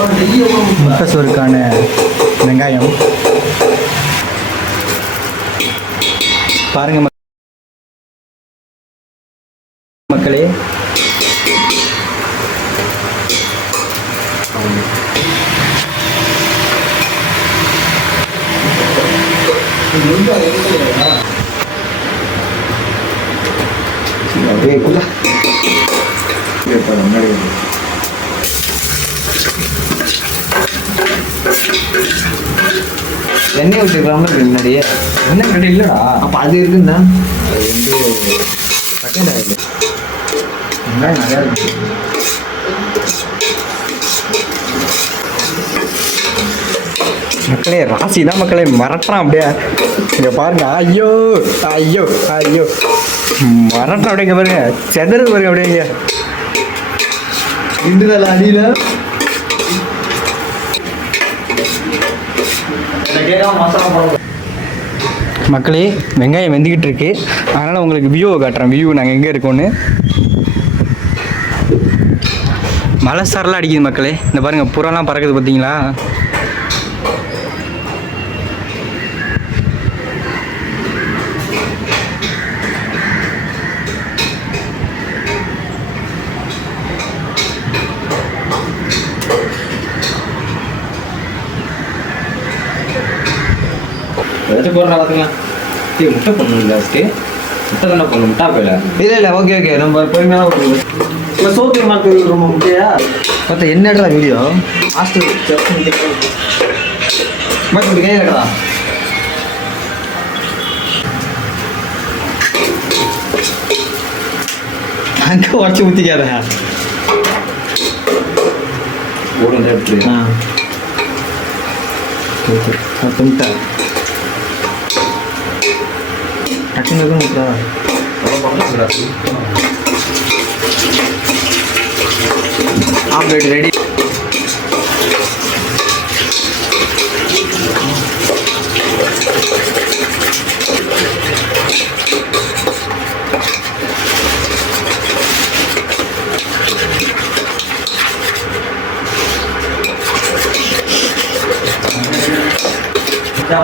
முட்டை சோறுக்கான வெங்காயம் பாருங்க மக்களே. எண்ணெய் ஊற்றிக்கலாம்னு இருக்கு முன்னாடியே. எண்ணெய் கடை இல்லைடா. அப்போ அது இருக்குண்ணா. அது வந்து பட்டேடா இல்லை. வெங்காயம் நிறையா இருக்கு. மக்களே ராசி தான் மக்களே மறட்டுறான் அப்படியே. இங்கே பாருங்க. ஐயோ ஐயோ ஐயோ மறட்டுறான் அப்படிங்க பாருங்க. செதறது பாருங்க அப்படிங்க. இந்துதல் அடியில் மக்களே வெங்காயம் வெந்துக்கிட்டு இருக்கு. அதனால் உங்களுக்கு வியூவை காட்டுறேன். வியூ நாங்கள் எங்கே இருக்கோன்னு. மழை சாரெலாம் அடிக்குது மக்களே. இந்த பாருங்கள் புறாலாம் பறக்குது பார்த்தீங்களா. ஏதாச்சும் போடுறா பார்த்துக்கலாம். முட்டை போடணும் லாஸ்ட்டு. முட்டை தானே போடணும். முட்டா போயில இல்லை ஓகே நம்ம பொறுமையாக போடுவோம். இப்போ சோத்து மாட்டு ரொம்ப முட்டையா பார்த்தா என்ன இடத்துல வீடியோ ஹாஸ்டல் இப்படி கை கட்டுறா. அங்கே உடச்சி ஊற்றிக்காத ஓடும் எடுத்து முட்டை டக்குன்னு முட்டா ஆம்லேட் ரெடி.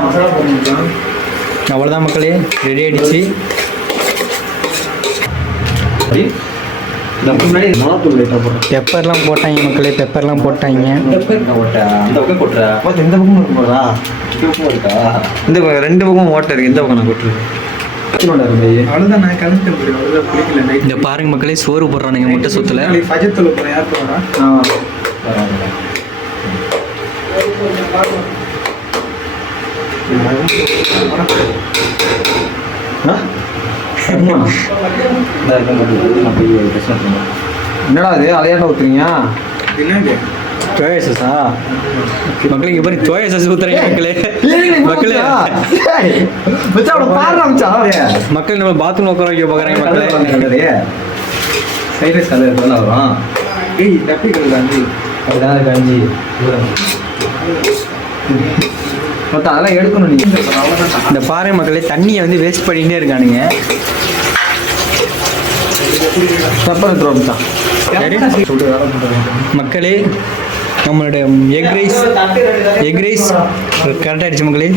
மசாலா போடணும். அவ்வளோதான் மக்களே, ரெடி ஆகிடுச்சு. முன்னாடி மிளகாத்தூள் லைட்டாக போடுறேன். பெப்பர்லாம் போட்டாங்க மக்களே. பெப்பர்லாம் போட்டாங்க. இந்த பக்கம் கொட்டுறா. இந்த பக்கமும் இருக்கும் போதா? இந்த பக்கம் இருக்கா? இந்த பக்கம் ரெண்டு பக்கமும் ஓட்டை இருக்கு. இந்த பக்கம் நான் கொட்டுறேன். அவ்வளோதான் நான் கலந்து முடியும். அவ்வளோதான் பிடிக்கல. நைட் இந்த பாருங்க மக்களே சோறு போடுறானுங்க முட்டை சொத்துல. பஜத்தில் போகிறேன். யார் போகிறா? என்னடா அது அதையாட்ட ஊத்துறீங்க? என்னது சோயா சாஸா மக்களுக்கு பாரு. சோயா சாஸ் ஊத்துறீங்க மக்களே. மக்களே மக்கள் நம்ம பாத்ரூம் உட்கார வைக்க பார்க்குறாங்க மக்களே. சைரஸ் கலர் வரும். ஏய் டப்பி கலந்து அதுதான் கஞ்சி மொத்தம் அதெல்லாம் எடுக்கணும். நீங்கள் இந்த பாறை மக்களே தண்ணியை வந்து வேஸ்ட் பண்ணிகிட்டே இருக்கானுங்க. மக்களே நம்மளோட எக் ரைஸ் கரெக்டாகிடுச்சு மக்களே.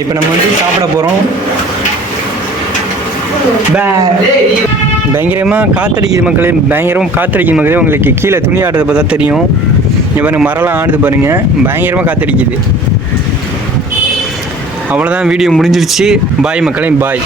இப்போ நம்ம வந்து சாப்பிட போகிறோம். பயங்கரமாக காற்றடிக்குது மக்களே. பயங்கரமாக காற்றடிக்குது மக்களே. உங்களுக்கு கீழே துணி ஆடுறதை பார்த்தா தெரியும். இங்கே பாருங்க மரம்லாம் ஆடுது பாருங்கள். பயங்கரமாக காற்றடிக்குது. அவ்வளோதான் வீடியோ முடிஞ்சிருச்சு. பாய் மக்களே பாய்.